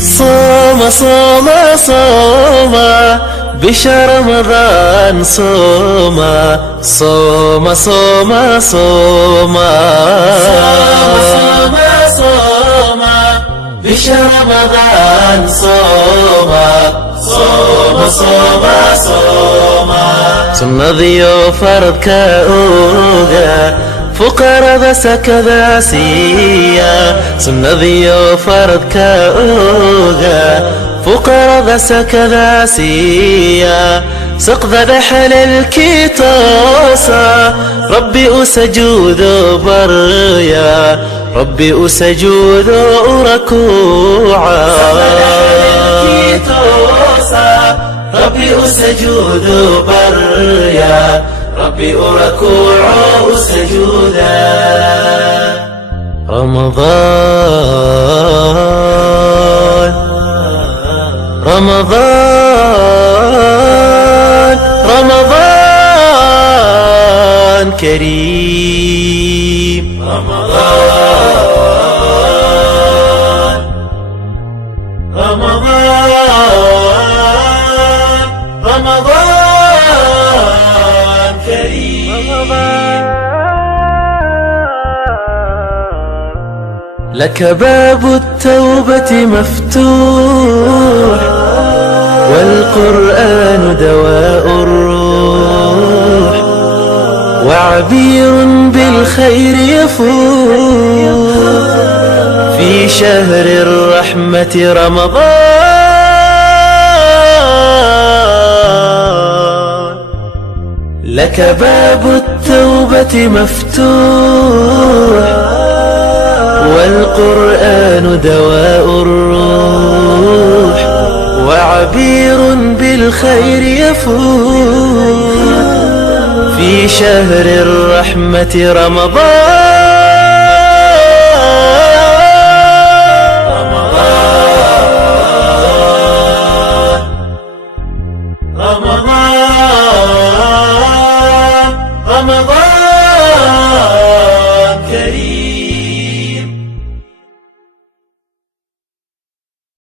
صوم صوم صوم بشهر رمضان صوم صوم صوم صوم صوم صوم بشهر رمضان صوم صوم صوم صوم ثم ضيوف فرد فقراء ذا كذا سيا ثم ضيوف فرد فقراء ذا كذا سيا سقط رحل الكيتوسا ربي أسجود بريا ربي أسجود ركوعا ربي أسجود بريا ربي أركوع سجودا رمضان رمضان رمضان كريم رمضان رمضان رمضان كريم لك باب التوبة مفتوح والقرآن دواء الروح وعبير بالخير يفوح في شهر الرحمة رمضان لك باب التوبة مفتوح والقرآن دواء الروح وعبير بالخير يفوح في شهر الرحمة رمضان رمضان رمضان